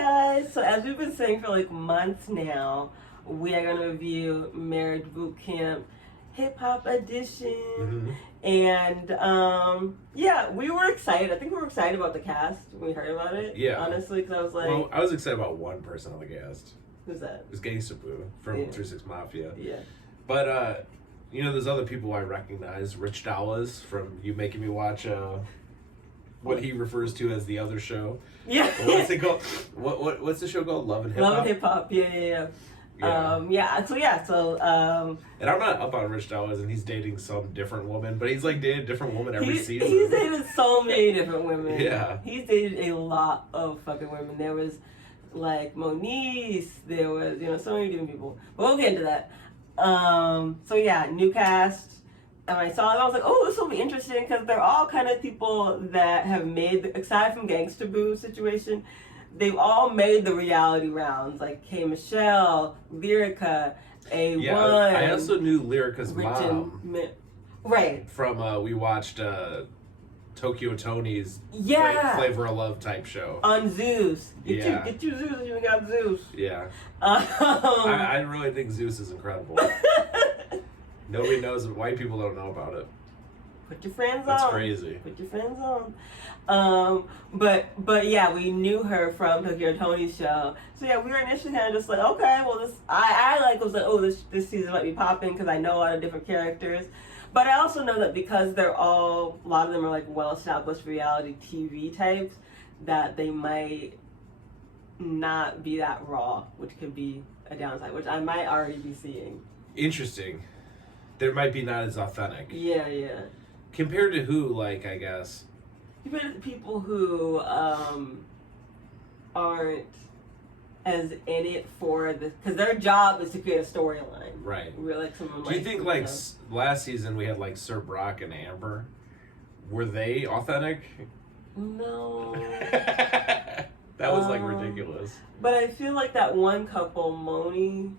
guys. So as we've been saying for like months now, we are going to review Marriage Bootcamp Hip Hop Edition. And yeah, we were excited. I think we were excited about the cast when we heard about it. Yeah. Honestly, because I was like... Well, I was excited about one person on the cast. Who's that? It was Gangsta Boo from 3-6 Mafia. Yeah. But, you know, there's other people I recognize. Rich Dollaz from You Making Me Watch what he refers to as the other show. Yeah. What's it called? What's the show called? Love and Hip Hop? Love and Hip Hop, yeah. So and I'm not up on Rich Dollaz, and he's dating some different woman, but he's like dating a different woman every season. He's dated so many different women. Yeah. He's dated a lot of fucking women. There was like Moniece, there was, you know, so many different people. But we'll get into that. So yeah, new cast. And I saw it, I was like, oh, this will be interesting because they're all kind of people that have made, aside from Gangsta Boo situation, they've all made the reality rounds, like K. Michelle, Lyrica, A1. Yeah, I also knew Lyrica's mom. Right. From, we watched Tokyo Tony's Flavor of Love type show. On Zeus. Get you Zeus if you got Zeus. Yeah. I really think Zeus is incredible. Nobody knows, white people don't know about it. Put your friends on. That's crazy. Put your friends on. But yeah, we knew her from Tokyo Tony's show. So yeah, we were initially kind of just like, okay, well this, I was like, oh, this season might be popping because I know a lot of different characters. But I also know that because they're all, a lot of them are like well-established reality TV types, that they might not be that raw, which could be a downside, which I might already be seeing. Interesting. There might be not as authentic. Yeah. Compared to who, like, I guess? Compared to people who aren't as in it for the, because their job is to create a storyline. Right. We're like someone. Do you think like last season we had like Sir Brock and Amber? Were they authentic? No. That was like ridiculous. But I feel like that one couple, Moni.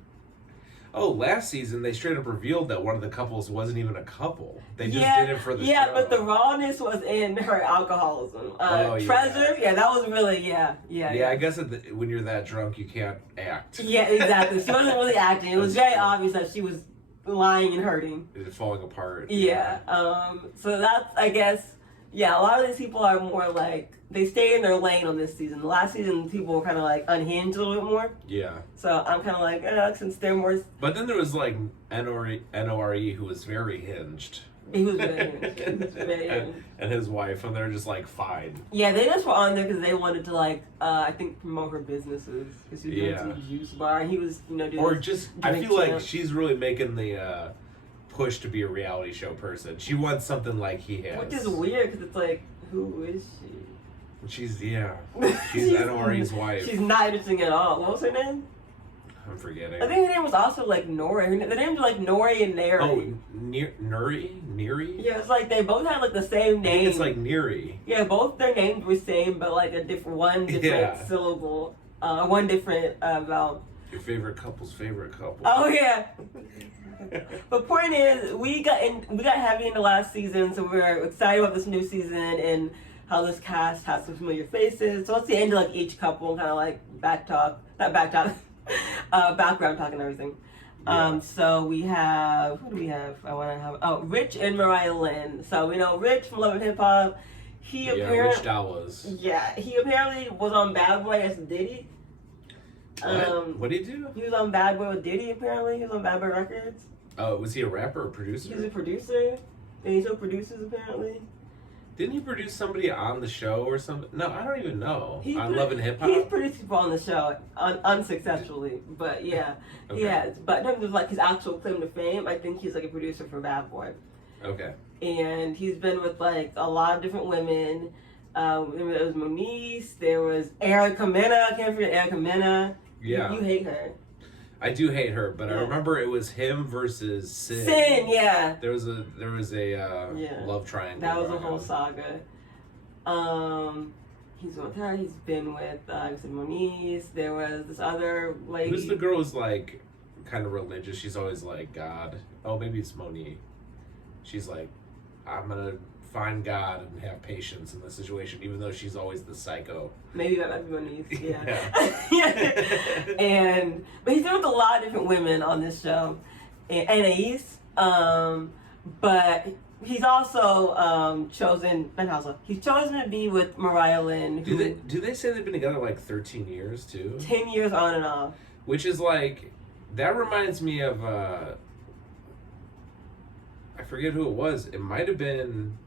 Oh, last season they straight up revealed that one of the couples wasn't even a couple. They just did it for the show. Yeah, but the rawness was in her alcoholism. Treasure, that was really, yeah. I guess when you're that drunk, you can't act. Yeah, exactly. She wasn't really acting. It was very obvious that she was lying and hurting. Falling apart. Yeah. So that's, I guess, yeah, a lot of these people are more like, they stay in their lane on this season. The last season, people were kind of like unhinged a little bit more. Yeah. So I'm kind of like, since they're more... But then there was like NORE who was very hinged. He was very hinged. And his wife, and they're just like, fine. Yeah, they just were on there because they wanted to like, I think, promote her businesses. Because she was doing some juice bar, and he was, doing... Or just, I feel like she's really making the push to be a reality show person. She wants something like he has. Which is weird, because it's like, who is she? She's NORE's wife. She's not interesting at all. What was her name? I'm forgetting. I think her name was also like Nori. The names were like Nori and Neri. Oh, Neri? Yeah, it's like they both had like the same name. I think it's like Neri. Yeah, both their names were same, but like one different syllable, one different vowel. Your favorite couple's favorite couple. Oh yeah. But point is, we got heavy in the last season, so we're excited about this new season and how this cast has some familiar faces. So it's the end of like each couple, kind of like background talk and everything. Yeah. So we have, who do we have? Rich and Mariah Lynn. So we know Rich from Love and Hip Hop. Rich Dollaz. Yeah, he apparently was on Bad Boy as Diddy. What did he do? He was on Bad Boy with Diddy, apparently. He was on Bad Boy Records. Oh, was he a rapper or producer? He's a producer. And he still produces, apparently. Didn't he produce somebody on the show or something? No, I don't even know. On Love and Hip Hop? He's produced people on the show, unsuccessfully. But yeah, he has. But in terms of like his actual claim to fame, I think he's like a producer for Bad Boy. Okay. And he's been with like a lot of different women. There was Moniece, there was Erica Mena. I can't forget Erica Mena. Yeah. You hate her. I do hate her, but I remember it was him versus Sin. Sin, yeah. There was a love triangle. That was a whole saga. He's with her. He's been with I said Moniece. There was this other lady. Who's the girl who's like kind of religious? She's always like God. Oh, maybe it's Monique. She's like, I'm gonna find God and have patience in the situation, even though she's always the psycho. Maybe that might be one of these. Yeah. But he's been with a lot of different women on this show, and Anais. But he's also chosen. He's chosen to be with Mariah Lynn. Do they say they've been together like 13 years too? 10 years on and off. Which is like, that reminds me of I forget who it was. It might have been.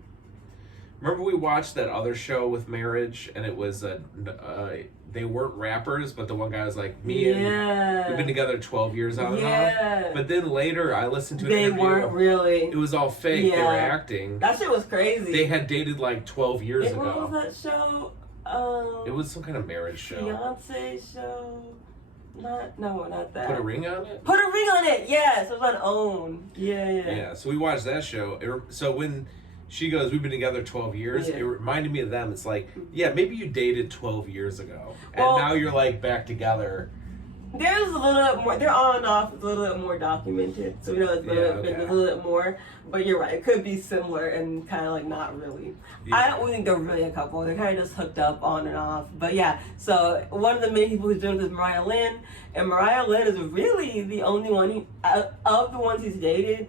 Remember we watched that other show with Marriage, and it was they weren't rappers, but the one guy was like, me and we've been together 12 years on and off. But then later I listened to an interview. They weren't really. It was all fake. They were acting. That shit was crazy. They had dated like 12 years ago. What was that show? It was some kind of marriage show. Beyonce show. Not that. Put a Ring on It? Put a Ring on It, yes. It was on OWN. Yeah, so we watched that show. So when she goes, we've been together 12 years, it reminded me of them. It's like, yeah, maybe you dated 12 years ago, and now you're like back together. There's a little bit more, they're on and off, it's a little bit more documented. So, it's a little bit more. But you're right, it could be similar and kind of like not really. Yeah. I don't really think they're really a couple. They're kind of just hooked up on and off. But yeah, so one of the main people who's doing this is Mariah Lynn. And Mariah Lynn is really the only one, of the ones he's dated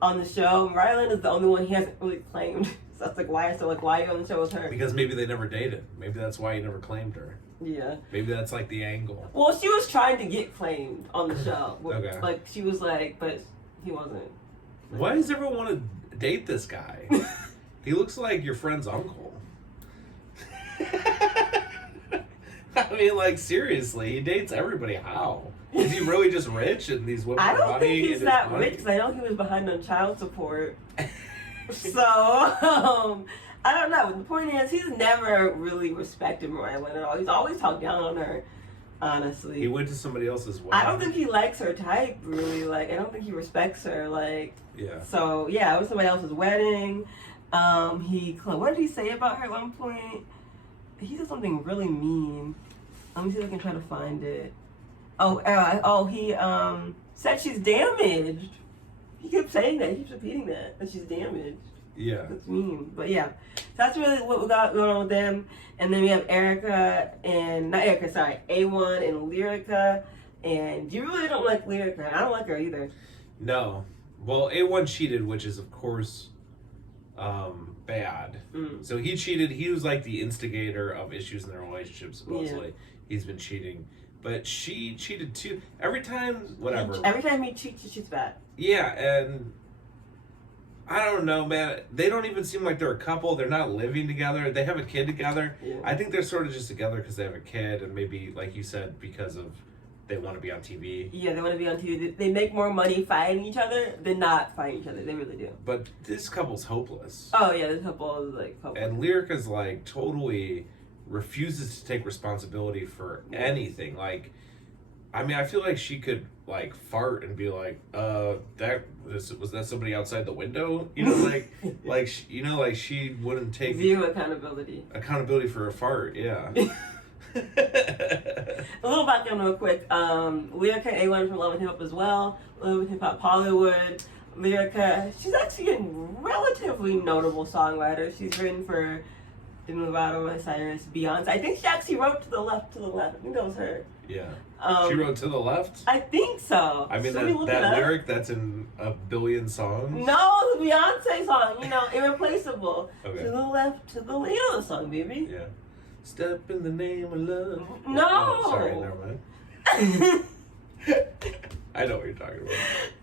on the show, Mariah Lynn is the only one he hasn't really claimed. So that's like, why are you on the show with her? Because maybe they never dated. Maybe that's why he never claimed her. Yeah. Maybe that's like the angle. Well, she was trying to get claimed on the show. Okay. Like, she was like, but he wasn't. Why does everyone want to date this guy? He looks like your friend's uncle. I mean, like, seriously, he dates everybody. How? Is he really just rich and these women I don't money think he's that rich, because I know he was behind on child support. So, I don't know. But the point is, he's never really respected Mariah Lynn at all. He's always talked down on her, honestly. He went to somebody else's wedding. I don't think he likes her type, really. Like, I don't think he respects her. Like, So, yeah, it was somebody else's wedding. What did he say about her at one point? He said something really mean. Let me see if I can try to find it. He said she's damaged. He kept saying that. He keeps repeating that she's damaged. Yeah. That's mean. But yeah, that's really what we got going on with them. And then we have A1 and Lyrica. And you really don't like Lyrica. I don't like her either. No. Well, A1 cheated, which is, of course, bad. So he cheated. He was like the instigator of issues in their relationship, supposedly. Yeah. He's been cheating. But she cheated too. Every time he cheats, she cheats back. Yeah, and I don't know, man. They don't even seem like they're a couple. They're not living together. They have a kid together. Yeah. I think they're sort of just together because they have a kid, and maybe, like you said, because of they want to be on TV. Yeah, they want to be on TV. They make more money fighting each other than not fighting each other. They really do. But this couple's hopeless. Oh, yeah, this couple is, like, hopeless. And Lyrica's, like, totally refuses to take responsibility for anything. Like, I mean, I feel like she could, like, fart and be like, was that somebody outside the window? You know, she wouldn't take accountability for a fart. Yeah. A little background real quick. Lyrica A1 from Love and Hip Hop as well. Love and Hip Hop Hollywood. Lyrica, she's actually a relatively notable songwriter. She's written for Demi Lovato, Miley Cyrus, Beyonce. I think she actually wrote To the Left. I think that was her. Yeah. She wrote To the Left? I think so. I mean, that lyric that's in a billion songs? No, the Beyonce song. You know, Irreplaceable. Okay. To the left, to the left. You know the song, baby. Yeah. Step in the name of love. No! Oh, sorry, never mind. I know what you're talking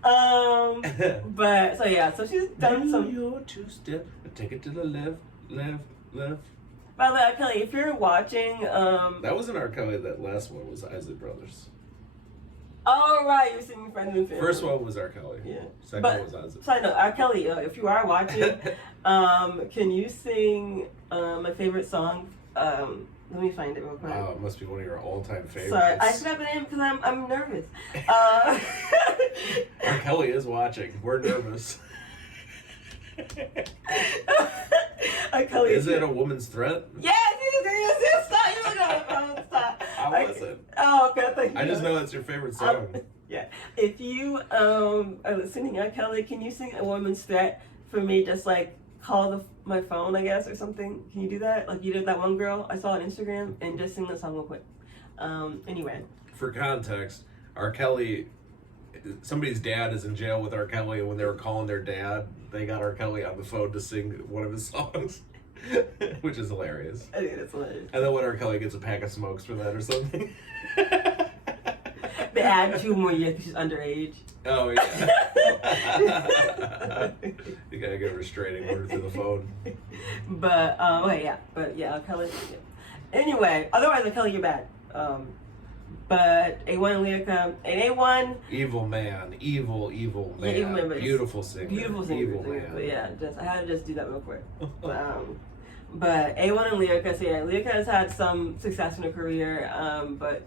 about. But, so she's done some... your two-step, take it to the left. By the way, R. Kelly, if you're watching... that wasn't R. Kelly, that last one was Isaac Brothers. Oh, right, you're singing Friends and Family. First one was R. Kelly. Yeah. Second one was Isaac. So I know, R. Kelly, if you are watching, can you sing my favorite song? Let me find it real quick. It must be one of your all-time favorites. Sorry, I forgot the name because I'm nervous. R. Kelly is watching. We're nervous. R. Kelly is it a woman's threat? Yes, stop. You look at my phone. Stop. I wasn't. Oh, okay. Thank you. I just know it's your favorite song. Yeah. If you are listening, R. Kelly, can you sing A Woman's Threat for me? Just like call my phone, I guess, or something. Can you do that? Like you did that one girl I saw on Instagram, and just sing the song real quick. Anyway. For context, R. Kelly, somebody's dad is in jail with R. Kelly, and when they were calling their dad, they got R. Kelly on the phone to sing one of his songs, which is hilarious. I think that's hilarious. And then when R. Kelly gets a pack of smokes for that or something. They add 2 more years because she's underage. Oh, yeah. You gotta get a restraining order through the phone. But, R. Kelly. Yeah. Anyway, otherwise, R. Kelly, you're bad. But A1 and Lyrica, and A1... Evil man. Evil man. Yeah, evil man, Beautiful singer. Beautiful singer. Evil man. But yeah, I had to just do that real quick. But A1 and Lyrica, so yeah, Lyrica has had some success in her career, but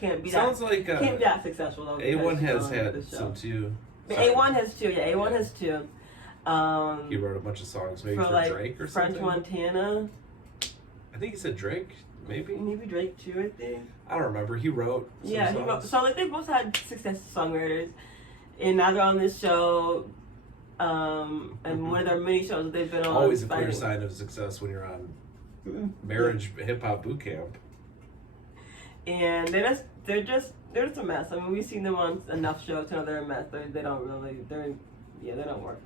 can't be Sounds like can't be that successful though. A1 has had some too. A1 has 2, yeah. A1 has 2. He wrote a bunch of songs, maybe for like Drake or French something. Montana. I think he said Drake, maybe. Maybe Drake too, I think. I don't remember. He wrote. Some songs. He wrote. So like they both had success as songwriters, and now they're on this show. And one of their many shows that they've been on. Always a clear sign of success when you're on Marriage Hip-Hop Bootcamp. And they're just a mess. I mean, we've seen them on enough shows to know they're a mess. They don't work.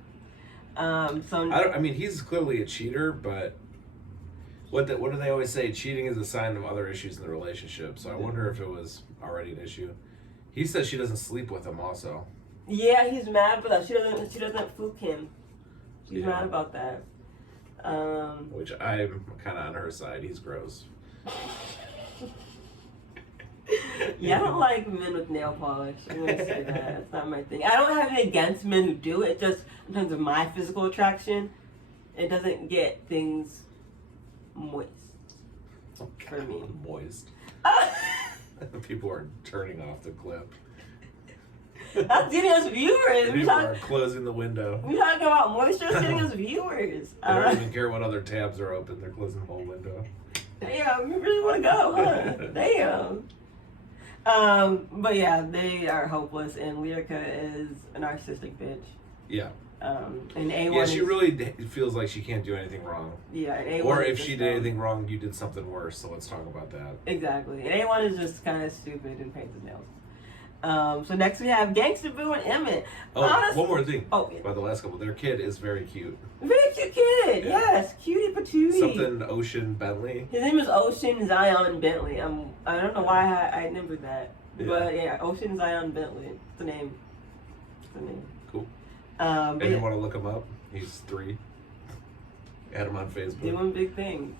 I mean, he's clearly a cheater, but what do they always say? Cheating is a sign of other issues in the relationship. So I wonder if it was already an issue. He says she doesn't sleep with him also. Yeah, he's mad about that. She doesn't fluke him. She's mad about that. Which I'm kind of on her side. He's gross. Yeah, I don't like men with nail polish. I'm gonna say that. It's not my thing. I don't have anything against men who do it. Just in terms of my physical attraction, it doesn't get things moist for me. Moist. People are turning off the clip. That's getting us viewers. People are closing the window. We talking about moisture, getting us viewers. They don't even care what other tabs are open. They're closing the whole window. Damn, you really want to go, huh? Damn. But yeah, they are hopeless, and Lyrica is a narcissistic bitch. Yeah. And A1. Yeah, she really feels like she can't do anything wrong. Yeah, and A1. Or if she did anything wrong, you did something worse. So let's talk about that. Exactly. And A1 is just kind of stupid and paints his nails. So next we have Gangsta Boo and Emmett. Oh, one more thing. Oh, yeah. About the last couple, their kid is very cute. Very cute kid. Yeah. Yes, cutie patootie. Something Ocean Bentley. His name is Ocean Zion Bentley. I don't know why I remembered that, but yeah, Ocean Zion Bentley. It's the name. Cool. If you want to look him up, he's 3. Add him on Facebook. Doing big things.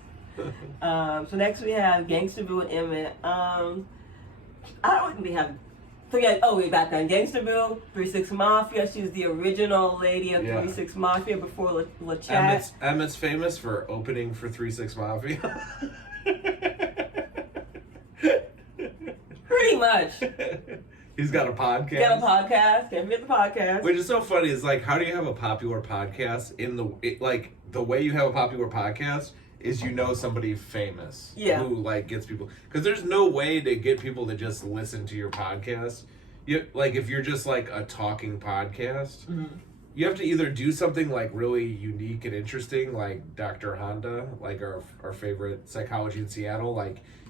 So next we have Gangsta Boo and Emmett. I don't think they have. Forget. Oh, wait, back then. Gangsta Boo, 3-6 Mafia. She's the original lady of 3-6 Mafia before La Chat. Emmett's famous for opening for 3-6 Mafia. Pretty much. He's got a podcast. Can't forget the podcast. Which is so funny. Is like, how do you have a popular podcast the way you have a popular podcast is somebody famous who gets people, because there's no way to get people to just listen to your podcast. If you're just a talking podcast, you have to either do something really unique and interesting, like Dr. Honda, our favorite psychology in Seattle.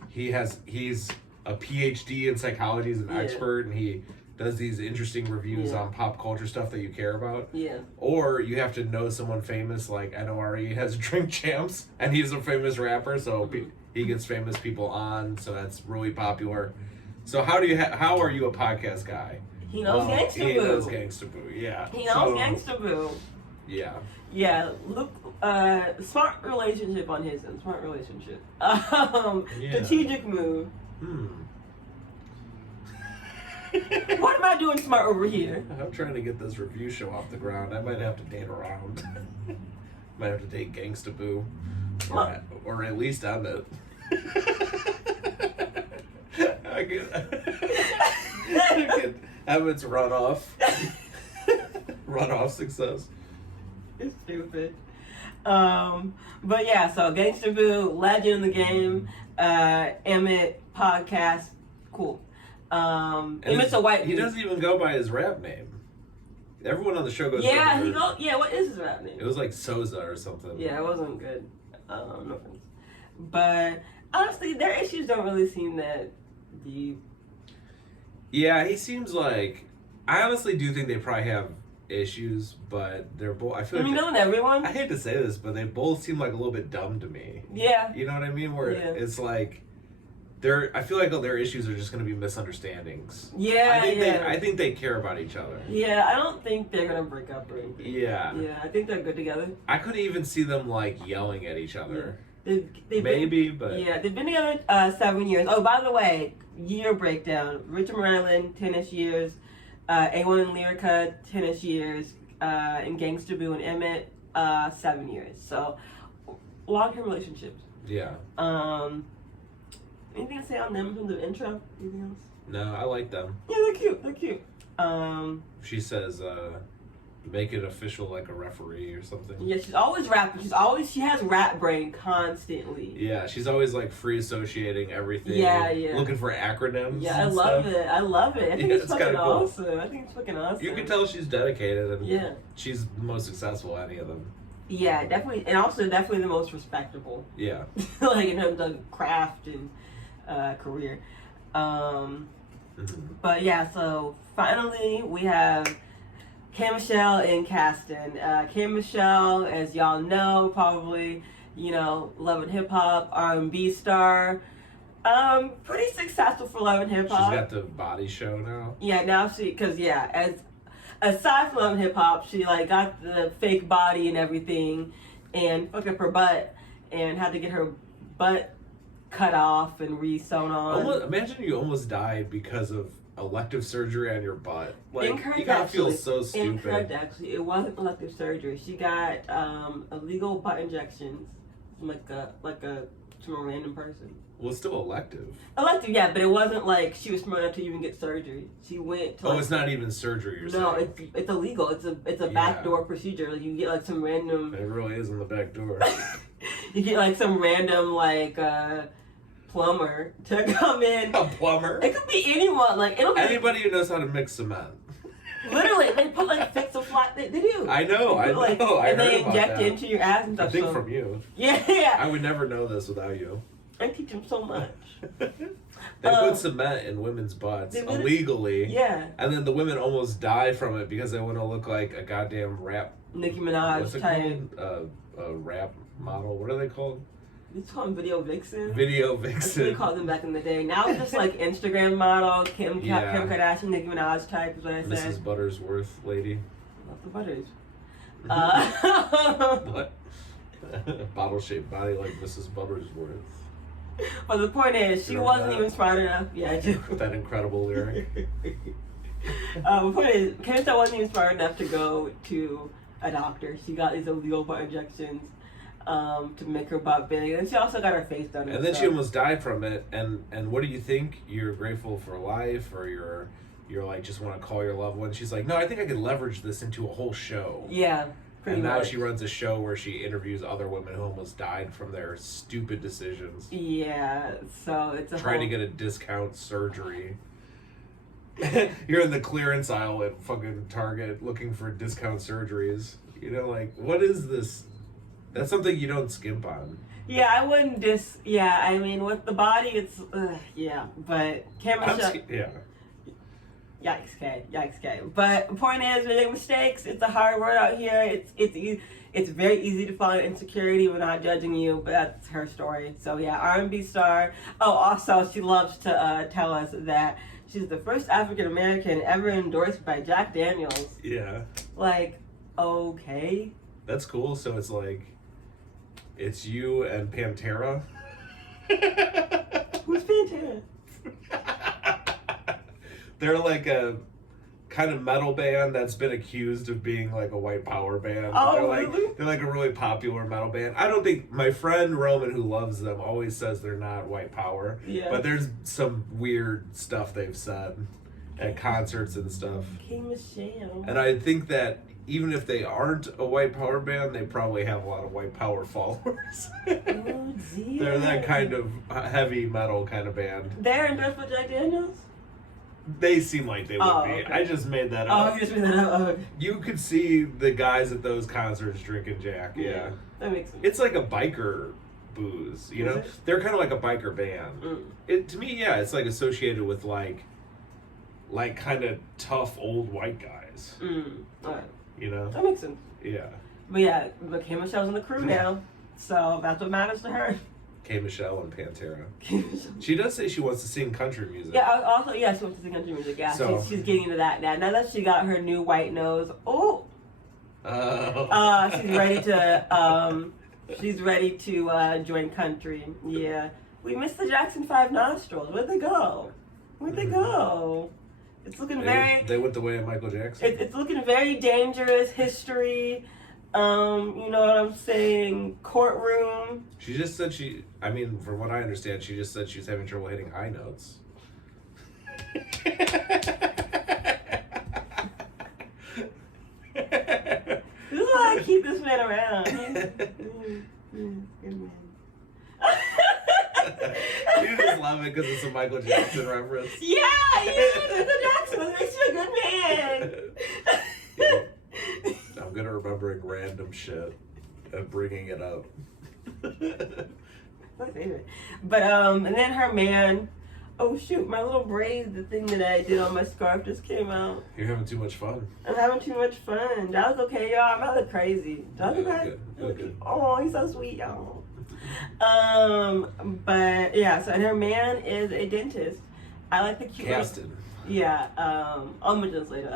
He's a PhD in psychology, he's an expert, and he does these interesting reviews on pop culture stuff that you care about. Yeah. Or you have to know someone famous, like NORE has Drink Champs, and he's a famous rapper, so he gets famous people on, so that's really popular. So how are you a podcast guy? He knows Gangsta Boo. He knows Gangsta Boo, yeah. He knows Gangsta Boo. Yeah. Yeah, look, smart relationship on his end. Smart relationship. Strategic move. What am I doing smart over here? I'm trying to get this review show off the ground. I might have to date around. Might have to date Gangsta Boo. Or at least Emmett. I get Emmett's runoff success. It's stupid. But yeah, so Gangsta Boo, legend in the game. Emmett, podcast, cool. Emmett's a white dude. He doesn't even go by his rap name. Everyone on the show goes. Yeah, he goes. Yeah, what is his rap name? It was like Souza or something. Yeah, it wasn't good. No offense. But honestly, their issues don't really seem that deep. Yeah, he seems like. I honestly do think they probably have issues, but they're both. I feel like. Doesn't everyone? I hate to say this, but they both seem like a little bit dumb to me. Yeah. You know what I mean? Where it's like. I feel like their issues are just going to be misunderstandings. Yeah, I think they care about each other. Yeah, I don't think they're going to break up or anything. Yeah. Yeah, I think they're good together. I couldn't even see them, like, yelling at each other. Yeah. They've been together 7 years. Oh, by the way, year breakdown. Richard Merlin, 10-ish years. A1 and Lyrica, 10-ish years. And Gangsta Boo and Emmett, 7 years. So, long-term relationships. Yeah. Anything to say on them from the intro? Anything else? No, I like them. Yeah, they're cute. She says, make it official like a referee or something. Yeah, she's always rapping. She has rap brain constantly. Yeah, she's always like free associating everything. Yeah. Looking for acronyms. Yeah, I love it. I think it's fucking awesome. Cool. I think it's fucking awesome. You can tell she's dedicated and she's the most successful at any of them. Yeah, definitely. And also definitely the most respectable. Yeah. Like in terms of craft and career. But yeah, so finally we have K. Michelle and Caston. K. Michelle, as y'all know, probably, Love and Hip Hop, R&B star. Pretty successful for Love and Hip Hop. She's got the body show now. Yeah, now aside from Love and Hip Hop, she like got the fake body and everything, and fucked up her butt, and had to get her butt cut off and re-sewn on. Imagine you almost died because of elective surgery on your butt. Like, incorrect, you gotta feel so stupid. Incorrect, actually. It wasn't elective surgery. She got illegal butt injections from from a random person. Well, it's still elective. Elective, yeah, but it wasn't like she was smart enough to even get surgery. She went to it's not even surgery, you're saying? No, it's illegal. It's a backdoor procedure. Like, you get like some random... It really is in the back door. You get like some random plumber to come in. A plumber? It could be anyone. Like, it'll be anybody who knows how to mix cement. Literally, they put fix a flat. They do. I know. And they inject it into your ass and stuff. I think from you. Yeah. I would never know this without you. I teach them so much. They put cement in women's butts illegally. Yeah. And then the women almost die from it because they want to look like a goddamn rap. Nicki Minaj what's it type. Called? A rap model. What are they called? It's called video vixen. Video vixen. That's what they called them back in the day. Now it's just like Instagram model, Kim Kardashian, Nicki Minaj type is what I said. Mrs. Buttersworth lady. Not the Butters. What? Bottle-shaped body like Mrs. Buttersworth. But the point is, she wasn't even smart enough. Yeah, I do. That incredible lyric. The point is, Kim wasn't even smart enough to go to a doctor. She got these illegal butt injections to make her butt big, and she also got her face done. And then she almost died from it. And what do you think? You're grateful for life, or you're like just want to call your loved one? She's like, no, I think I could leverage this into a whole show. Yeah. And now she runs a show where she interviews other women who almost died from their stupid decisions. Yeah, so it's trying to get a discount surgery. You're in the clearance aisle at fucking Target looking for discount surgeries. What is this? That's something you don't skimp on. Yeah, I wouldn't yeah, I mean, with the body, it's, yeah, but yeah. Yikes, K. But the point is, we make mistakes. It's a hard word out here. It's very easy to fall into insecurity. We're not judging you, but that's her story. So yeah, R&B star. Oh, also, she loves to tell us that she's the first African American ever endorsed by Jack Daniels. Yeah. Like, okay. That's cool. So it's like, it's you and Pantera. Who's Pantera? They're like a kind of metal band that's been accused of being like a white power band. Oh, really? They're like a really popular metal band. I don't think, my friend Roman who loves them always says they're not white power. Yeah. But there's some weird stuff they've said at concerts and stuff. King Michelle. And I think that even if they aren't a white power band, they probably have a lot of white power followers. Oh, dear. They're that kind of heavy metal kind of band. They're endorsed by Jack Daniels? They seem like they would be. Okay. I just made that up. Oh, you just made that up? Oh, okay. You could see the guys at those concerts drinking Jack, yeah. That makes sense. It's like a biker booze, you know? They're kind of like a biker band. To me, yeah, it's like associated with like kind of tough old white guys. All right. You know? That makes sense. Yeah. But yeah, K. Michelle's in the crew now, so that's what matters to her. K. Michelle and Pantera. She does say she wants to sing country music. Yeah, also, yeah, she wants to sing country music. Yeah, so, she's getting into that now. Now that she got her new white nose, she's ready to join country. Yeah, we missed the Jackson 5 nostrils. Where'd they go? Where'd they go? It's looking They went the way of Michael Jackson. It's looking very dangerous. History. You know what I'm saying? Courtroom. She just said from what I understand, she just said she's having trouble hitting high notes. This is why I keep this man around. You just love it because it's a Michael Jackson reference. Yeah, Michael Jackson. That makes you a good man. Yeah. I'm good at remembering random shit and bringing it up. My favorite. But and then her man. Oh shoot! My little braid, the thing that I did on my scarf, just came out. You're having too much fun. I'm having too much fun. That was okay, y'all. I look crazy. That was okay. Good. Oh, he's so sweet, y'all. But yeah. So and her man is a dentist. I like the cute. Casted. Yeah. I'll mention this later.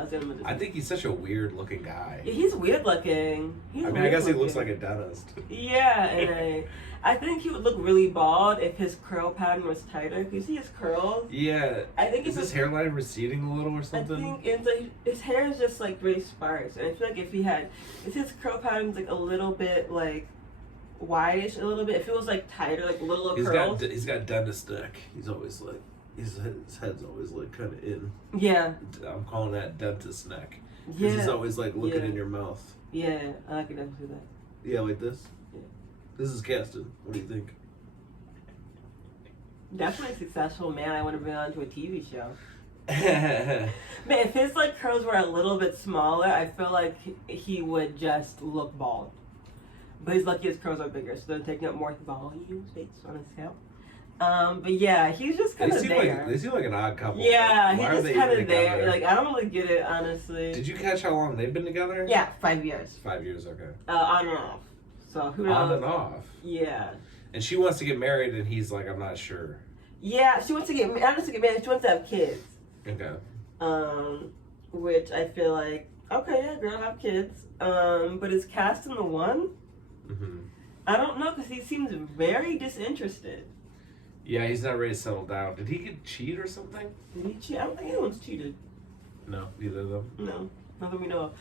I think he's such a weird looking guy. He's weird looking. I guess he looks like a dentist. Yeah, and I think he would look really bald if his curl pattern was tighter. Can you see his curls? Yeah. I think is his hairline receding a little or something? I think it's like his hair is just like really sparse, and I feel like if his curl pattern's like a little bit like wideish, a little bit. If it was like tighter, like little curls. He's got dentist neck. He's always like his head's always like kind of in. Yeah. I'm calling that dentist neck. Yeah. He's always like looking in your mouth. Yeah, I can definitely do that. Yeah, like this. Yeah. This is Caston. What do you think? Definitely a successful man I want to bring on to a TV show. Man, if his like curls were a little bit smaller, I feel like he would just look bald. But he's lucky his curls are bigger, so they're taking up more volume space on his scalp. But yeah, he's just kind of there. They seem like an odd couple. Yeah, Why he's just kind of there. Like, I don't really get it, honestly. Did you catch how long they've been together? Yeah, 5 years. 5 years, okay. On and off. So who knows? On and off. Yeah. And she wants to get married, and he's like, I'm not sure. Yeah, she wants to get. Not just to get married. She wants to have kids. Okay. Which I feel like, okay, yeah, girl, have kids. But is Caston the one? Mm-hmm. I don't know, because he seems very disinterested. Yeah, he's not ready to settle down. Did he get cheat or something? Did he cheat? I don't think anyone's cheated. No, neither of them. No, not that we know of.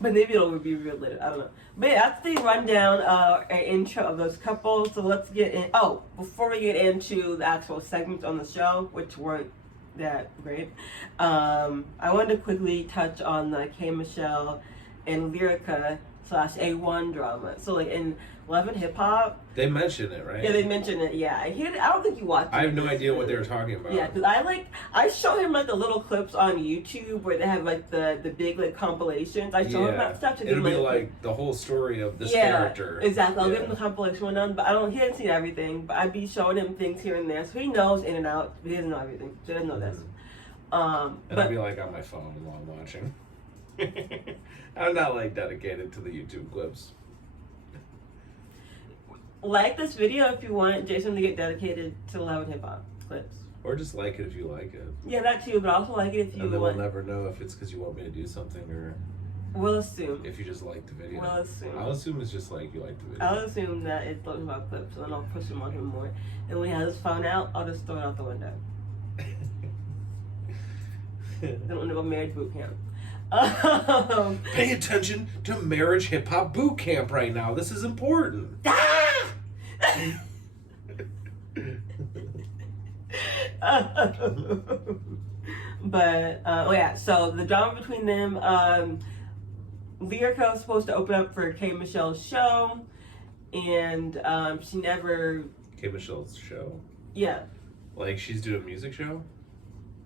But maybe it'll be revealed later. I don't know. But yeah, that's the rundown, intro of those couples. So let's get in. Oh, before we get into the actual segments on the show, which weren't that great, I wanted to quickly touch on the K. Michelle and Lyrica / A1 drama. So like in Love and Hip Hop, they mentioned it, right? Yeah, they mentioned it. Yeah, I don't think you watched it. I have no idea what they were talking about. Yeah, because I show him like the little clips on YouTube where they have like the big like compilations. I show him that stuff to It'll give be him like the whole story of this character. Exactly. I'll give him the compilation one done, but he hasn't seen everything. But I'd be showing him things here and there, so he knows in and out. But he doesn't know everything. So he doesn't know this. And I'd be like on my phone while I'm watching. I'm not like dedicated to the YouTube clips. Like this video if you want Jason to get dedicated to Love and Hip Hop clips. Or just like it if you like it. Yeah, that too, but also like it if you and then want. we'll never know if it's because you want me to do something or... We'll assume. If you just like the video. We'll assume. I'll assume it's just like you like the video. I'll assume that it's Love and Hip Hop clips, and then I'll push them on him more. And when he has his phone out, I'll just throw it out the window. Then we'll know about Marriage Bootcamp. Pay attention to Marriage Hip Hop Bootcamp right now. This is important. But so the drama between them, Lyrica was supposed to open up for K. Michelle's show, and she never. K. Michelle's show? Yeah. Like she's doing a music show?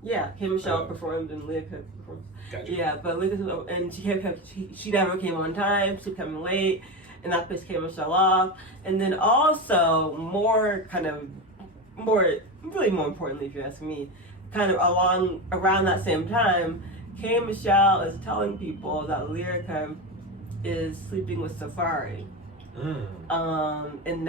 Yeah, K. Michelle performed and Leah Cook performed. Gotcha. Yeah, but Leah Cook, and she never came on time. She coming late, and that pissed K. Michelle off. And then also really more importantly, if you ask me, kind of around that same time, K. Michelle is telling people that Lyrica is sleeping with Safari. And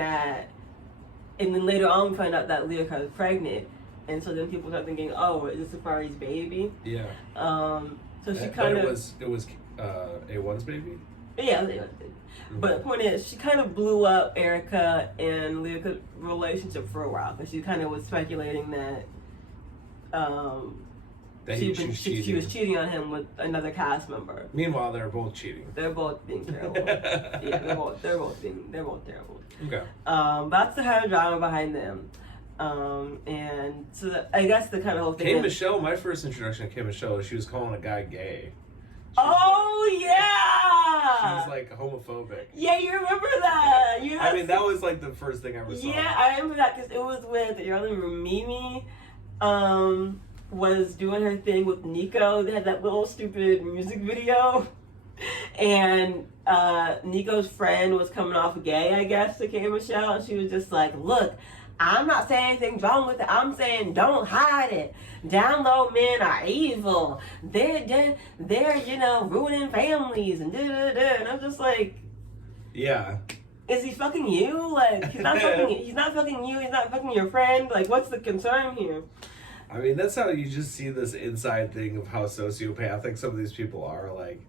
then later on we find out that Lyrica is pregnant. And so then people start thinking, oh, is this Safari's baby? Yeah. So she kind of... It was A1's baby? Yeah, it was A1's baby. But the point is, she kind of blew up Erica and Lyrica's relationship for a while. Because she kind of was speculating that she was cheating on him with another cast member. Meanwhile, they're both cheating. They're both being terrible. Yeah, they're both terrible. Okay. That's the kind of drama behind them. And so I guess the kind of whole thing. K. Michelle, my first introduction to K. Michelle, she was calling a guy gay. Yeah! She was like homophobic. Yeah, you remember that? I mean, that was like the first thing I ever saw. Yeah, I remember that because it was with, you remember Mimi was doing her thing with Nico. They had that little stupid music video. And Nico's friend was coming off gay, I guess, to K. Michelle. And she was just like, look, I'm not saying anything wrong with it. I'm saying don't hide it. Down low men are evil. They're ruining families and da-da-da. And I'm just like, yeah. Is he fucking you? Like, he's not fucking you. He's not fucking your friend. Like, what's the concern here? I mean, that's how you just see this inside thing of how sociopathic some of these people are. Like,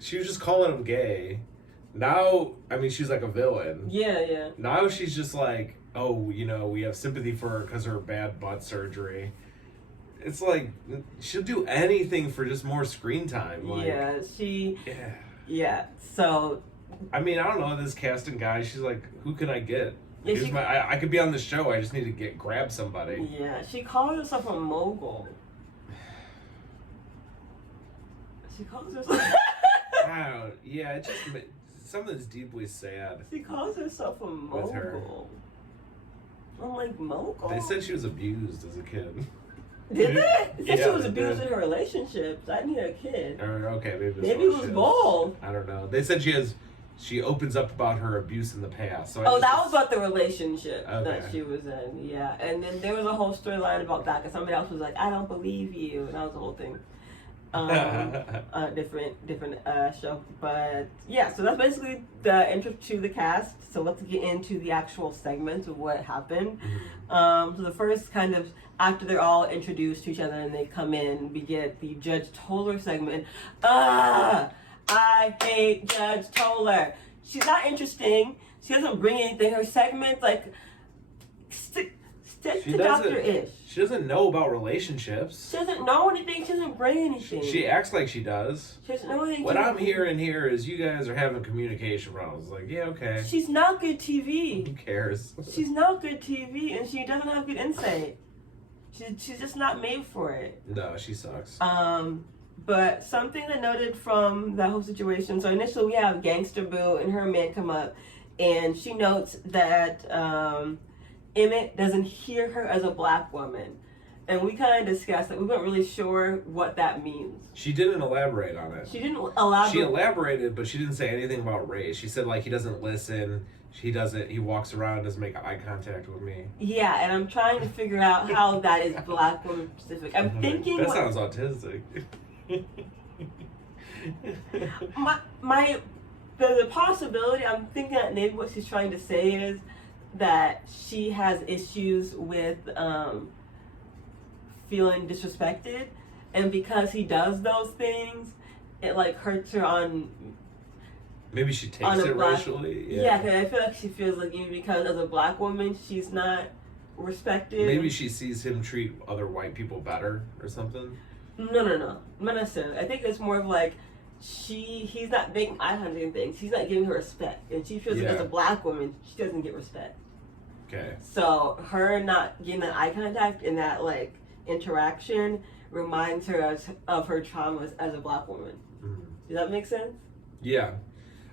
she was just calling him gay. Now, I mean, she's like a villain. Yeah. Now she's just like, oh, we have sympathy for her because of her bad butt surgery. It's like, she'll do anything for just more screen time. Like, Yeah, so... I mean, I don't know, this casting guy, she's like, who can I get? Yeah, I could be on the show, I just need to grab somebody. Yeah, she calls herself a mogul. She calls herself... it just... Something's deeply sad. She calls herself a mogul. With her. I'm like, mogul? They said she was abused as a kid. Did they? They said she was they abused did. in her relationships. I need a kid. Okay, maybe it was both. I don't know. They said she opens up about her abuse in the past. So that was about the relationship Okay. that she was in. Yeah, and then there was a whole storyline about that because somebody else was like, I don't believe you, and that was the whole thing. Different show, but yeah, so that's basically the intro to the cast. So let's get into the actual segment of what happened. So the first kind of, after they're all introduced to each other and they come in, we get the Judge Toller segment. I hate Judge Toller. She's not interesting. She doesn't bring anything. Her segment's like stick to Dr. Ish. She doesn't know about relationships. She doesn't know anything. She doesn't bring anything. She acts like she does. She doesn't know anything. What I'm hearing here is you guys are having communication problems. Like, yeah, okay. She's not good TV. Who cares? She's not good TV, and she doesn't have good insight. She's just not made for it. No, she sucks. But something I noted from that whole situation. So initially we have Gangster Boo and her man come up, and she notes that Emmett doesn't hear her as a black woman. And we kind of discussed that we weren't really sure what that means. She didn't elaborate on it. She didn't elaborate. She elaborated, but she didn't say anything about race. She said, like, he doesn't listen. He walks around, doesn't make eye contact with me. Yeah, and I'm trying to figure out how that is black woman specific. I'm thinking... That sounds autistic. The possibility, I'm thinking that maybe what she's trying to say is that she has issues with feeling disrespected, and because he does those things, it like hurts her on. Maybe she takes it racially. Yeah, because I feel like she feels like even because as a black woman she's not respected. Maybe she sees him treat other white people better or something. No, not necessarily. I think it's more of like he's not making eye contact and things. He's not giving her respect, and she feels like as a black woman she doesn't get respect. Okay. So her not getting that eye contact and that like interaction reminds her of her traumas as a black woman. Mm-hmm. Does that make sense? Yeah,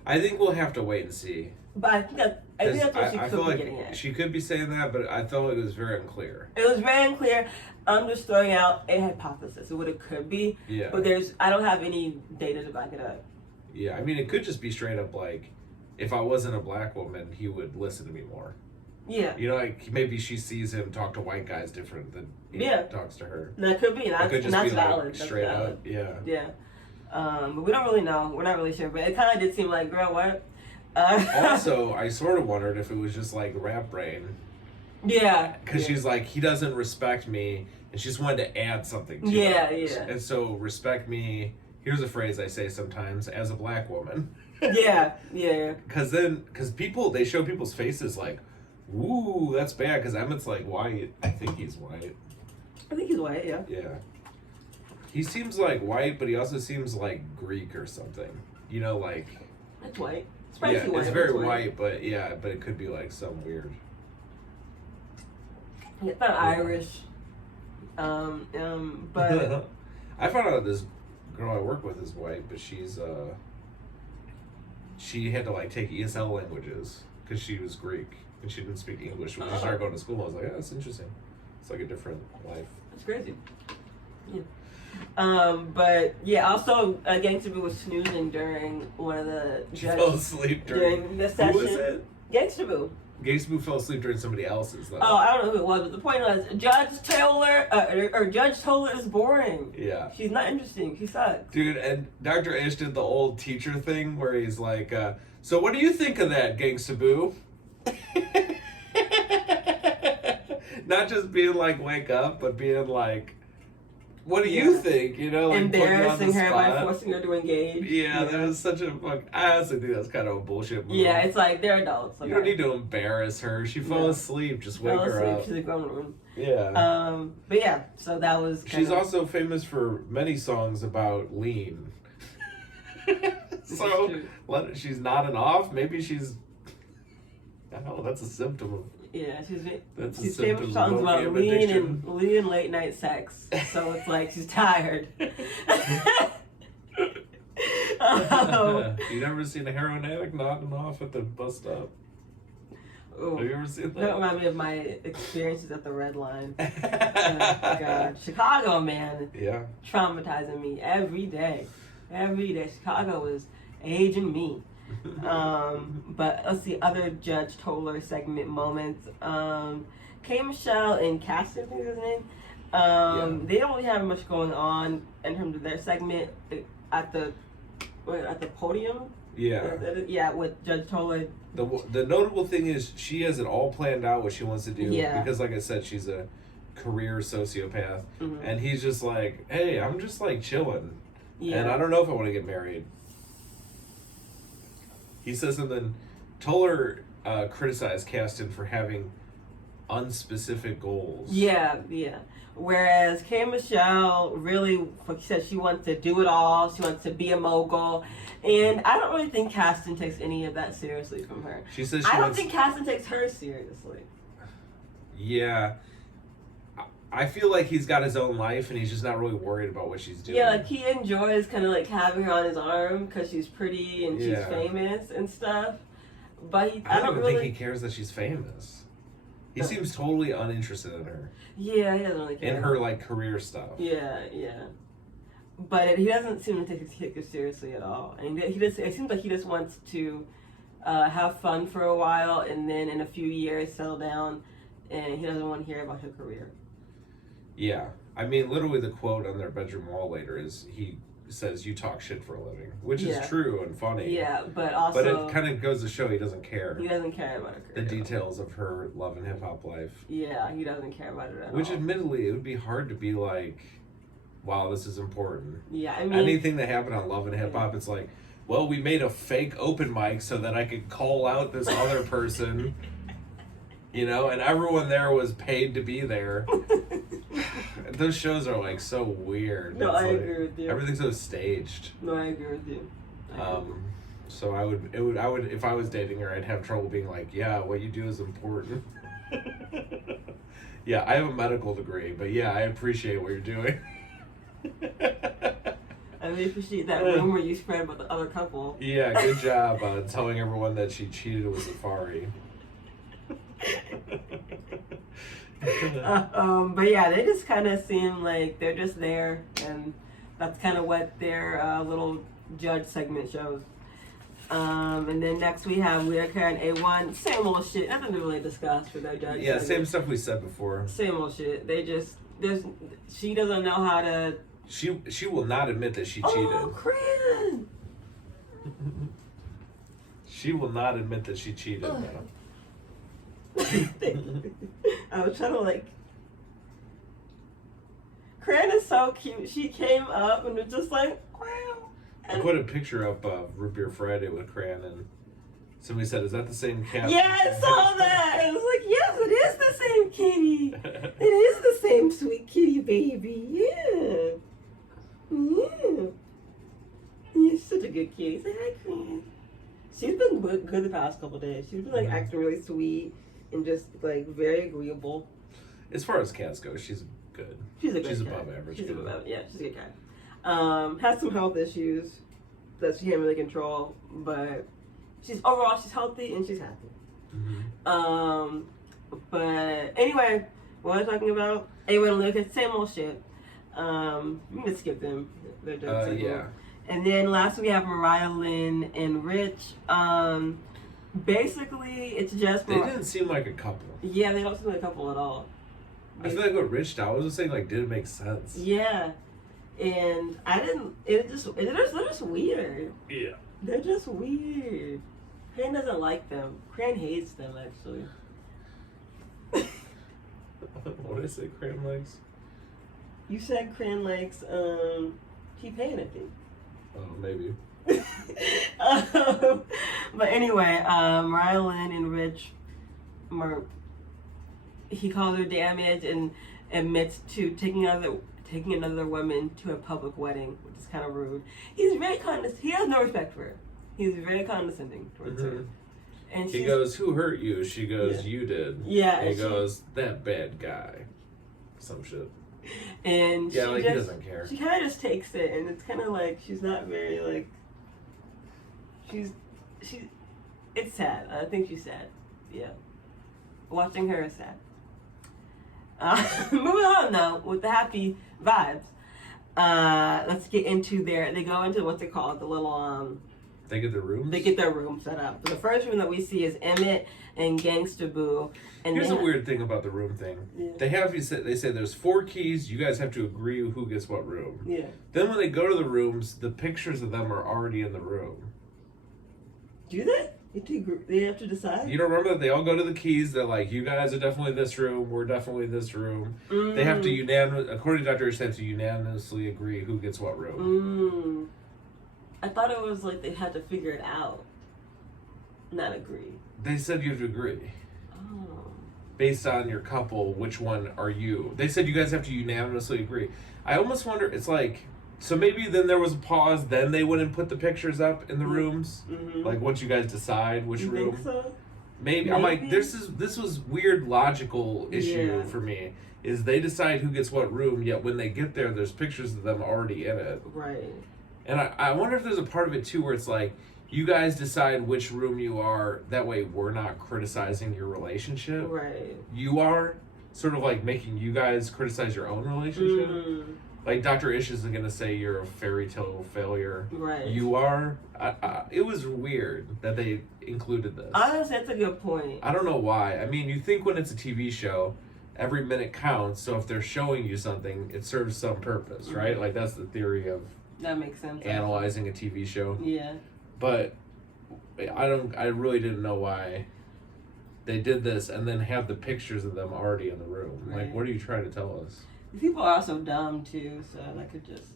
I think we'll have to wait and see. But I think that I think that's what she I could feel be like getting at. she could be saying that, but I felt it was very unclear. It was very unclear. I'm just throwing out a hypothesis of what it could be. Yeah. But I don't have any data to back it up. Yeah, I mean, it could just be straight up like, if I wasn't a black woman, he would listen to me more. Yeah. You know, like maybe she sees him talk to white guys different than he talks to her. That could be. That could just be valid. like straight up. Yeah. Yeah. But we don't really know. We're not really sure. But it kind of did seem like, girl, what? Also, I sort of wondered if it was just like rap brain. Yeah. Because she's like, he doesn't respect me, and she just wanted to add something to it. Yeah. And so, respect me, here's a phrase I say sometimes, as a black woman. Yeah. Because people, they show people's faces like, ooh, that's bad, because Emmett's like white. I think he's white. I think he's white, yeah. Yeah. He seems like white, but he also seems like Greek or something. You know, like... It's white. Yeah, it's very white, but it could be like some weird. It's not Irish. But I found out this girl I work with is white, but she had to like take ESL languages because she was Greek and she didn't speak English. When she started going to school, I was like, yeah, that's interesting. It's like a different life. That's crazy. Yeah. But yeah, also Gangsta Boo was snoozing during one of the She fell asleep during the session. Who was it? Gangsta Boo. Gangsta Boo fell asleep during somebody else's though. Oh, I don't know who it was, but the point was Judge Taylor is boring. Yeah. She's not interesting. She sucks. Dude, and Dr. Ish did the old teacher thing where he's like, so what do you think of that, Gangsta Boo? Not just being like, wake up, but being like, what do you think? You know, like embarrassing her by forcing her to engage. Yeah, that was such a I honestly think that's kind of a bullshit move. Yeah, it's like they're adults. You don't need to embarrass her. She fell asleep. Just wake her up. She's a grown woman. Yeah. But yeah, so that was. She's also famous for many songs about lean. So she's nodding off. Maybe she's. I don't know. That's a symptom of. Yeah, That's she's famous songs about lean and late night sex. So it's like she's tired. You never seen a heroin addict nodding off at the bus stop? Ooh, have you ever seen that? That reminds me of my experiences at the Red Line. Oh, God. Chicago, man. Yeah. Traumatizing me every day. Every day. Chicago was aging me. But let's see, other Judge Toller segment moments. K. Michelle and Cassie, I think is his name. They don't really have much going on in terms of their segment at the podium. Yeah, with Judge Toller. The notable thing is she has it all planned out what she wants to do. Yeah. Because like I said, she's a career sociopath. Mm-hmm. And he's just like, hey, I'm just like chilling. Yeah. And I don't know if I want to get married. He says something. Toller criticized Kasten for having unspecific goals. Yeah. Whereas K. Michelle really said she wants to do it all. She wants to be a mogul. And I don't really think Kasten takes any of that seriously from her. She says I don't think Kasten takes her seriously. Yeah. I feel like he's got his own life and he's just not really worried about what she's doing. Yeah, like he enjoys kind of like having her on his arm because she's pretty and she's famous and stuff. But I don't really think he cares that she's famous. He seems totally uninterested in her. Yeah, he doesn't really care. In her like career stuff. Yeah. But he doesn't seem to take it seriously at all. And it seems like he just wants to have fun for a while and then in a few years settle down, and he doesn't want to hear about her career. Yeah. I mean, literally the quote on their bedroom wall later is he says, you talk shit for a living, which is true and funny. Yeah, but also... But it kind of goes to show he doesn't care. He doesn't care about her career. The details of her love and hip-hop life. Yeah, he doesn't care about it at all. Which, admittedly, it would be hard to be like, wow, this is important. Yeah, I mean... Anything that happened on Love and Hip-Hop, it's like, well, we made a fake open mic so that I could call out this other person, you know, and everyone there was paid to be there. Those shows are like so weird. No, I like, agree with you. Everything's so staged. No, I agree with you. So I would if I was dating her, I'd have trouble being like, yeah, what you do is important. Yeah, I have a medical degree, but yeah, I appreciate what you're doing. I really appreciate that rumor you spread about the other couple. Yeah, good job telling everyone that she cheated with Safari. But yeah, they just kind of seem like they're just there, and that's kind of what their little judge segment shows. And then next we have Lyrica and A1. Same old shit. Nothing to really discuss for their judge. Yeah, same stuff we said before. Same old shit. She doesn't know how to. She will not admit that she cheated. Oh, Cran! She will not admit that she cheated. I was trying to like. Cran is so cute. She came up and was just like, wow. I put a picture up of Root Beer Friday with Cran, and somebody said, "Is that the same cat?" Yeah, I saw that. I was like, yes, it is the same kitty. It is the same sweet kitty baby. Yeah. Yeah. You're such a good kitty. Say hi, Cran. She's been good the past couple days. She's been like acting really sweet and just like very agreeable. As far as cats go, she's good. She's a good She's cat. above average. She's a good cat. Has some health issues that she can't really control, but overall she's healthy and she's happy. Mm-hmm. But anyway, what was I talking about? Anyway, look at same old shit. We can just skip them. They're just yeah. And then last we have Mariah Lynn and Rich. Basically, it's just they didn't seem like a couple. Yeah, they don't seem like a couple at all. I feel like what Rich did, I was just saying, like, did it make sense? Yeah, and I didn't. They're just weird. Yeah. They're just weird. Cran doesn't like them. Cran hates them, actually. What did I say Cran likes? You said Cran likes T-Pain, I think. Oh, maybe. But anyway, Mariah Lynn and Rich, he calls her damaged and admits to taking another woman to a public wedding, which is kind of rude. He's very he has no respect for her. He's very condescending towards her. And he goes, "Who hurt you?" She goes, "You did." Yeah. And he goes, "That bad guy." Some shit. And yeah, like, he doesn't care. She kind of just takes it, and it's kind of like she's not very like. It's sad. I think she's sad. Yeah. Watching her is sad. Moving on though, with the happy vibes. Let's get into they go into what's it called? The little They get their rooms? They get their room set up. The first room that we see is Emmett and Gangsta Boo. And here's a weird thing about the room thing. Yeah. They say there's 4 keys, you guys have to agree who gets what room. Yeah. Then when they go to the rooms, the pictures of them are already in the room. Do they? They have to decide? You don't remember that they all go to the keys, they're like, you guys are definitely this room, we're definitely this room. They have to according to Dr. Ish, they have to unanimously agree who gets what room. I thought it was like they had to figure it out, not agree. They said you have to agree. Oh. Based on your couple, which one are you? They said you guys have to unanimously agree. I almost wonder, it's like, so maybe then there was a pause, then they wouldn't put the pictures up in the rooms? Like once you guys decide which room? Think so? Maybe. I'm like, this was weird logical issue for me. Is they decide who gets what room, yet when they get there, there's pictures of them already in it. Right. And I wonder if there's a part of it too where it's like, you guys decide which room you are, that way we're not criticizing your relationship. Right. You are sort of like making you guys criticize your own relationship. Like Dr. Ish isn't going to say you're a fairy tale failure. Right. You are. It was weird that they included this. Honestly, that's a good point. I don't know why. I mean, you think when it's a TV show, every minute counts, so if they're showing you something, it serves some purpose, right? Like that's the theory of that makes sense. Analyzing a TV show. Yeah. But I really didn't know why they did this and then have the pictures of them already in the room. Right. Like, what are you trying to tell us? People are also dumb too, so that could just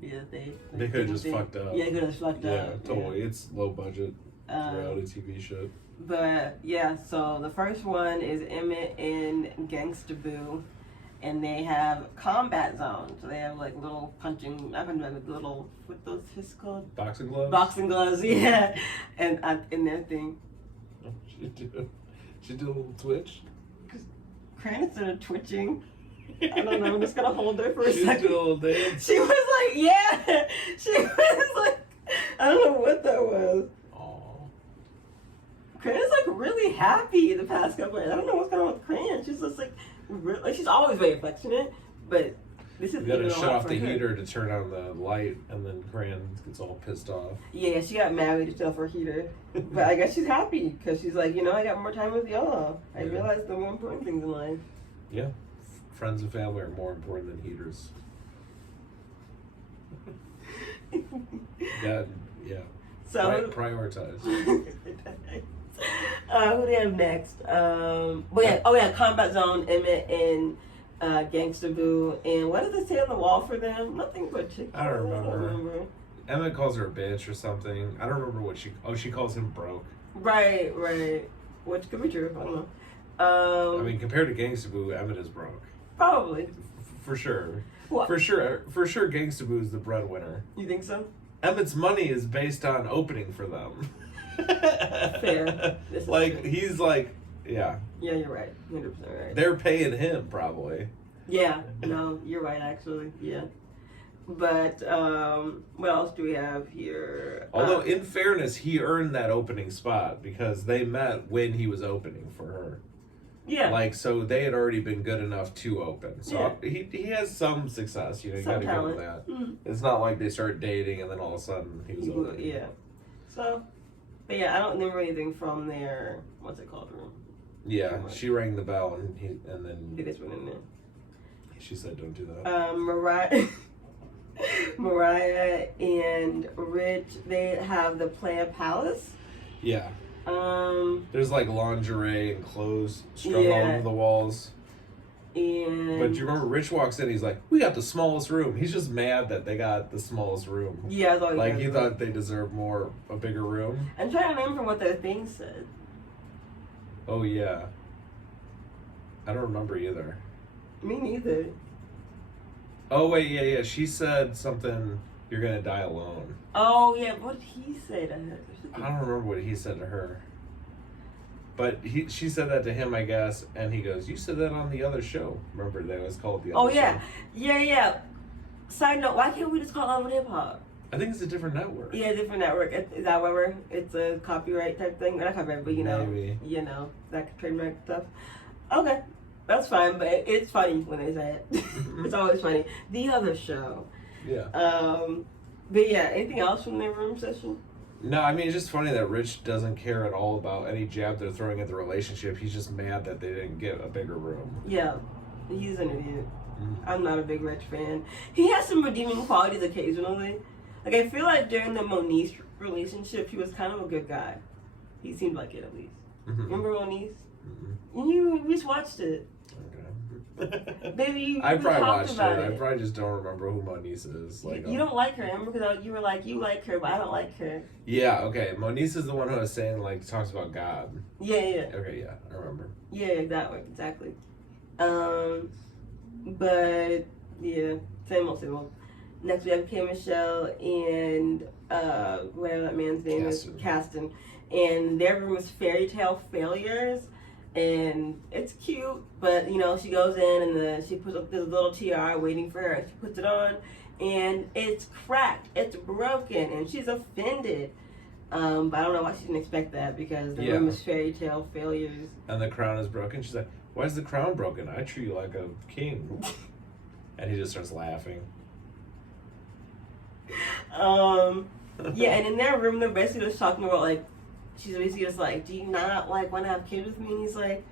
be a thing. They could have just fucked up. Yeah, they could have fucked up. Yeah, totally. It's low budget reality TV shit. But yeah, so the first one is Emmett and Gangsta Boo, and they have combat zones. So they have like little punching, I don't know, little, what those fists called? Boxing gloves? Boxing gloves, yeah. And in their thing. Oh, she did a little twitch? Because Cran started twitching. I don't know, I'm just gonna hold her for a second. Did a little dance. She was like, yeah. She was like, I don't know what that was. Aww. Cran is like really happy the past couple of years. I don't know what's going on with Cran. She's just like she's always very affectionate, but this is. You gotta shut off the heater to turn on the light, and then Cran gets all pissed off. Yeah, she got married to shut off her heater, but I guess she's happy because she's like, I got more time with y'all. I realized the more important things in life. Yeah, friends and family are more important than heaters. Yeah. So prioritize. Who do they have next? Combat Zone, Emmett, and Gangsta Boo. And what does it say on the wall for them? Nothing particular. I don't remember. Emmett calls her a bitch or something. I don't remember what she calls him broke. Right. Which could be true. I don't know. I mean, compared to Gangsta Boo, Emmett is broke. Probably. For sure. What? For sure, Gangsta Boo is the breadwinner. You think so? Emmett's money is based on opening for them. Fair. He's like, yeah. Yeah, you're right. 100% right. They're paying him, probably. Yeah. No, you're right, actually. Yeah. But, what else do we have here? Although, in fairness, he earned that opening spot because they met when he was opening for her. Yeah. So they had already been good enough to open. So he has some success, you gotta go with that. Mm-hmm. It's not like they start dating and then all of a sudden he was opening. Yeah. So, but yeah, I don't remember anything from their, what's it called, room. Yeah, she rang the bell and then... They just went in there. She said, don't do that. Mariah and Rich, they have the Playa Palace. Yeah. There's lingerie and clothes strung all over the walls. But you remember Rich walks in, he's like, we got the smallest room. He's just mad that they got the smallest room. Yeah, I thought he thought they deserved a bigger room. I'm trying to remember what their thing said. Oh yeah. I don't remember either. Me neither. Oh wait, yeah. She said something, you're gonna die alone. Oh yeah, what did he say to her? I don't remember what he said to her. But she said that to him, I guess, and he goes, you said that on the other show. Remember, that was called the other show. Yeah. Side note, why can't we just call it Love and Hip Hop? I think it's a different network. Yeah, different network. Is that whatever? It's a copyright type thing? Not copyright, but Maybe. That trademark stuff. Okay, that's fine, but it's funny when they say it. It's always funny. The other show. Yeah. But yeah, anything else from their room session? No, I mean, it's just funny that Rich doesn't care at all about any jab they're throwing at the relationship. He's just mad that they didn't get a bigger room. Yeah, he's an idiot. I'm not a big Rich fan. He has some redeeming qualities occasionally. I feel like during the Moniece relationship, he was kind of a good guy. He seemed like it, at least. Mm-hmm. Remember Moniece? Mm-hmm. You just watched it. Okay. Baby, I probably watched it. I probably just don't remember who Moniece is. You don't like her, remember? Because you were like, you like her, but I don't like her. Yeah, okay. Moniece is the one who was saying, talks about God. Yeah. Okay, yeah, I remember. Yeah, that way, exactly. But, yeah, same old. Next we have K. Michelle and, whatever that man's name is, Caston. And their room is Fairy Tale Failures. And it's cute, but she goes in and she puts up this little tiara waiting for her, and she puts it on, and it's cracked, it's broken, and she's offended. But I don't know why she didn't expect that because the room is Fairy Tale Failures. And the crown is broken. She's like, "Why is the crown broken? I treat you like a king." And he just starts laughing. Yeah, and in their room, they're basically just talking about she's basically just like, do you not want to have kids with me? And he's like,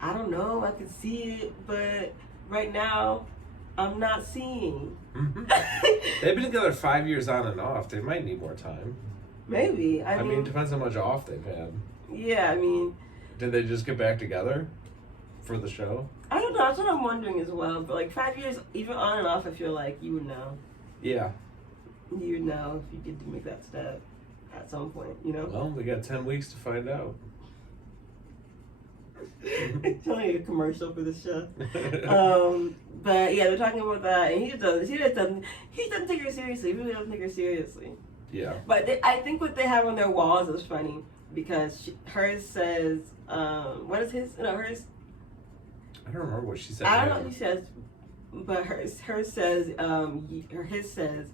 I don't know, I could see it, but right now I'm not seeing. Mm-hmm. They've been together 5 years on and off. They might need more time. Maybe. I mean, it depends how much off they've had. Yeah, I mean, did they just get back together for the show? I don't know. That's what I'm wondering as well. But 5 years, even on and off, I feel like you would know. Yeah. You would know if you get to make that step. At some point, Well, we got 10 weeks to find out. It's only a commercial for this show. But yeah, they're talking about that, and he doesn't take her seriously. He really doesn't take her seriously. Yeah. But I think what they have on their walls is funny because hers says, what is his? No, hers. I don't remember what she said. I don't know what she says, but hers says, his says,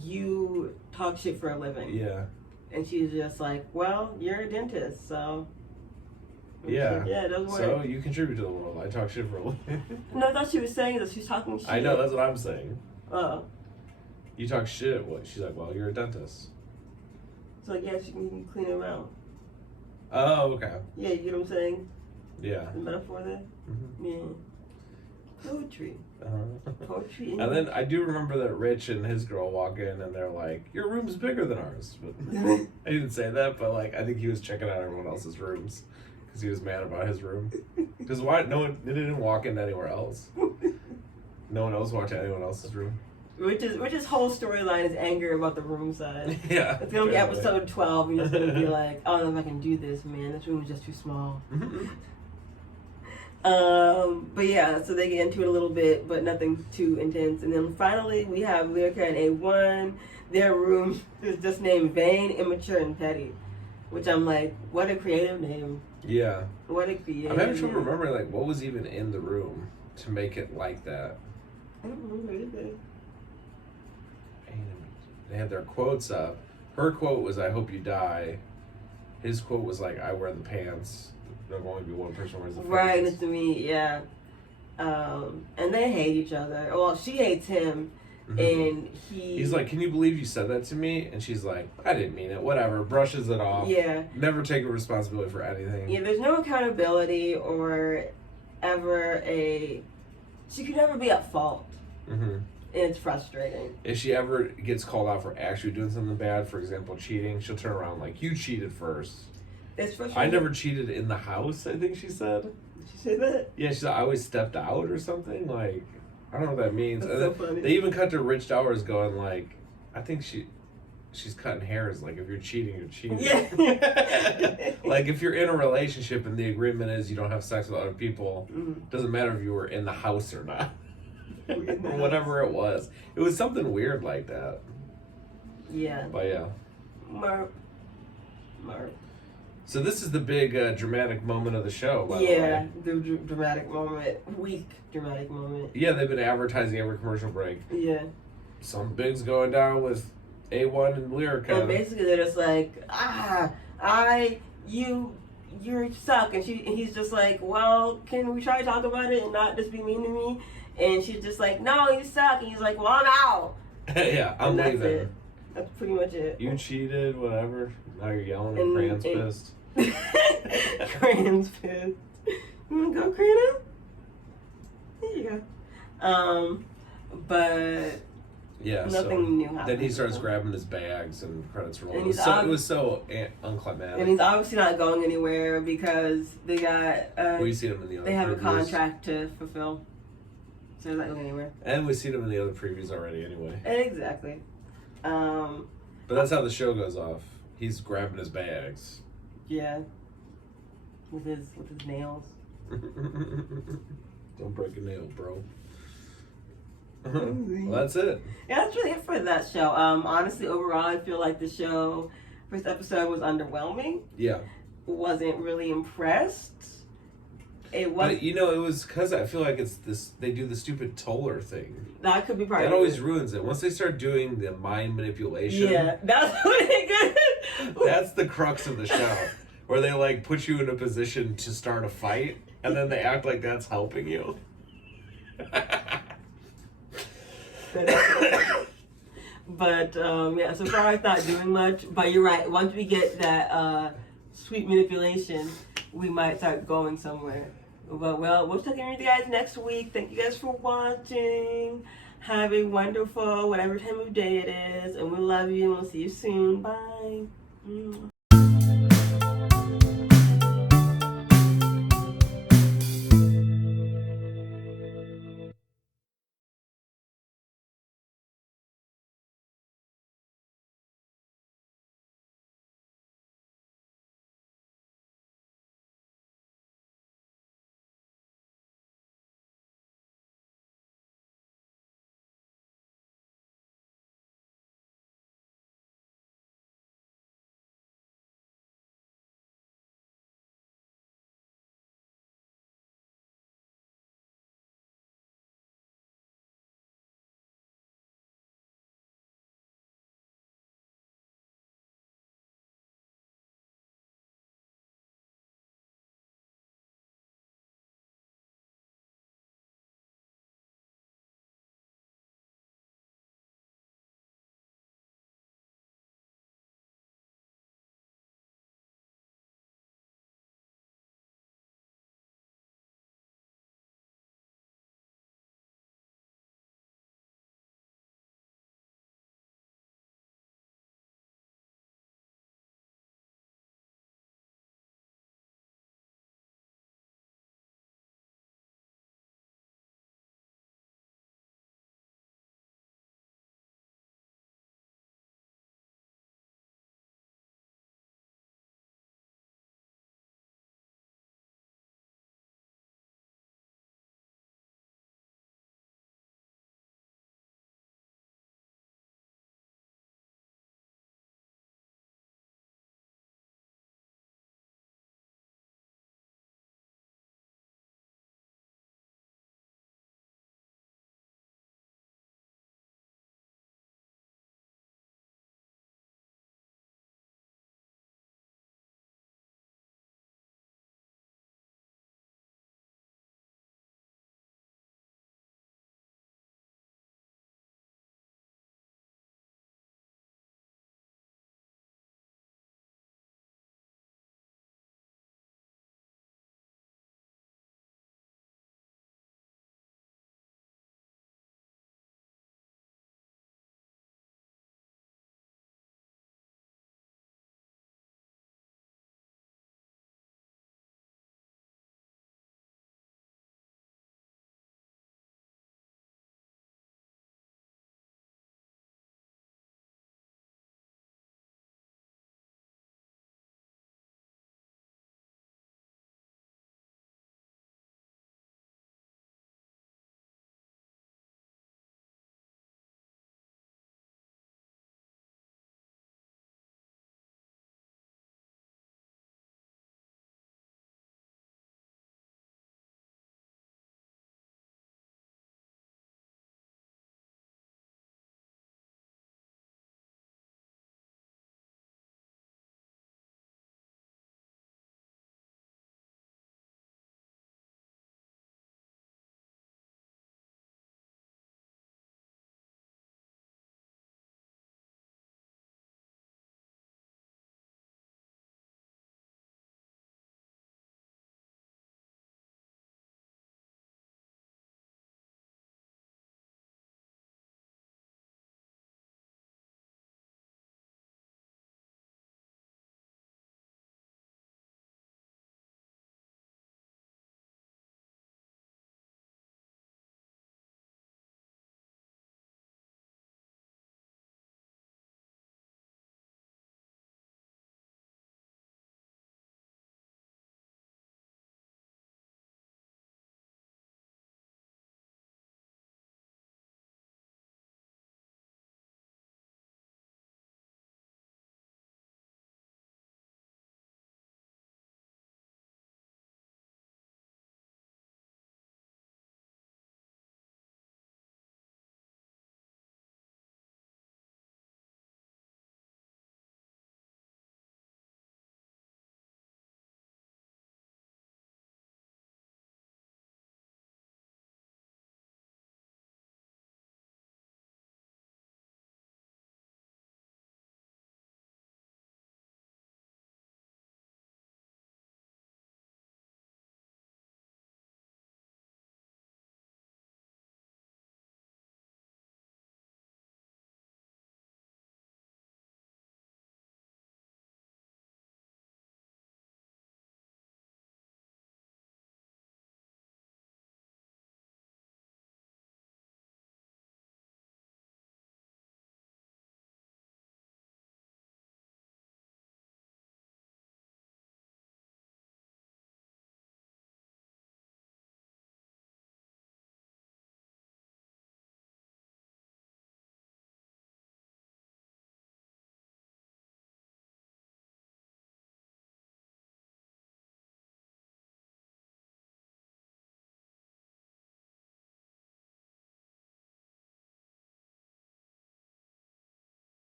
you talk shit for a living. Yeah. And she's just like, well, you're a dentist, so Yeah. Yeah, it doesn't work. So you contribute to the world. I talk shit for a living. No, I thought she was saying that she's talking shit. I know, that's what I'm saying. Oh. You talk shit. What? She's like, well, you're a dentist. So like, yeah, she can clean her mouth. Oh, okay. Yeah, you know what I'm saying? Yeah. The metaphor there? Mm-hmm. Yeah. Poetry. Poetry. And then I do remember that Rich and his girl walk in and they're like, your room's bigger than ours. But I didn't say that, but like I think he was checking out everyone else's rooms because he was mad about his room. Because why? No one, they didn't walk in anywhere else. No one else walked in anyone else's room. Rich's whole storyline is anger about the room size. Yeah. It's gonna be episode 12 and he's gonna be like, I don't know if I can do this, man. This room is just too small. But yeah, so they get into it a little bit, but nothing too intense. And then finally, we have Lyrica and A1. Their room is just named Vain, Immature, and Petty, which I'm like, what a creative name. Yeah. What a creative I'm having trouble name. remembering like what was even in the room to make it like that. I don't remember anything. They had their quotes up. Her quote was, I hope you die. His quote was like, I wear the pants. There'll only be one person who wears the pants. Right, it's me, yeah. And they hate each other. Well, she hates him, and he's like, can you believe you said that to me? And she's like, I didn't mean it. Whatever. Brushes it off. Yeah. Never taking responsibility for anything. Yeah, there's no accountability or ever she could never be at fault. Mm-hmm. It's frustrating. If she ever gets called out for actually doing something bad, for example, cheating, she'll turn around like, you cheated first. It's frustrating. I never cheated in the house, I think she said. Did she say that? Yeah, she said, I always stepped out or something. Like, I don't know what that means. That's And so then funny. they even cut to Rich Dowers going like, I think she's cutting hairs. Like, if you're cheating, you're cheating. Yeah. Like, if you're in a relationship and the agreement is you don't have sex with other people, doesn't matter if you were in the house or not. Or whatever it was. It was something weird like that. Yeah. But yeah. Mark. So this is the big dramatic moment of the show, by the way. The dramatic moment. Weak dramatic moment. Yeah, they've been advertising every commercial break. Yeah. Some big's going down with A1 and Lyrica. And basically they're just like, you suck. And he's just like, well, can we try to talk about it and not just be mean to me? And she's just like, no, you suck. And he's like, well, I'm out. Yeah, I'm and leaving. It. That's pretty much it. You cheated, whatever. Now you're yelling and Cran's pissed. Cran's pissed. You wanna go, Cran? There you go. But yeah, nothing new happened. Then he starts grabbing his bags and credits rolling. And It was so unclimactic. And he's obviously not going anywhere because they got. We've seen him in the other. They have previews. a contract to fulfill, so he's not going anywhere. And we've seen him in the other previews already, anyway. Exactly. But that's how the show goes off. He's grabbing his bags. Yeah. With his nails. Don't break a nail, bro. Well, that's it. Yeah, that's really it for that show. Honestly, overall, I feel like the show, first episode was underwhelming. Yeah. Wasn't really impressed. It was. But it was because I feel like it's this. They do the stupid Toller thing. That could be part of it. That always ruins it. Once they start doing the mind manipulation. Yeah, that's really good. That's the crux of the show, where they like put you in a position to start a fight, and then they act like that's helping you. But yeah, so far it's not doing much. But you're right. Once we get that sweet manipulation, we might start going somewhere. But well, we'll check in with you guys next week. Thank you guys for watching. Have a wonderful whatever time of day it is, and we love you. And we'll see you soon. Bye.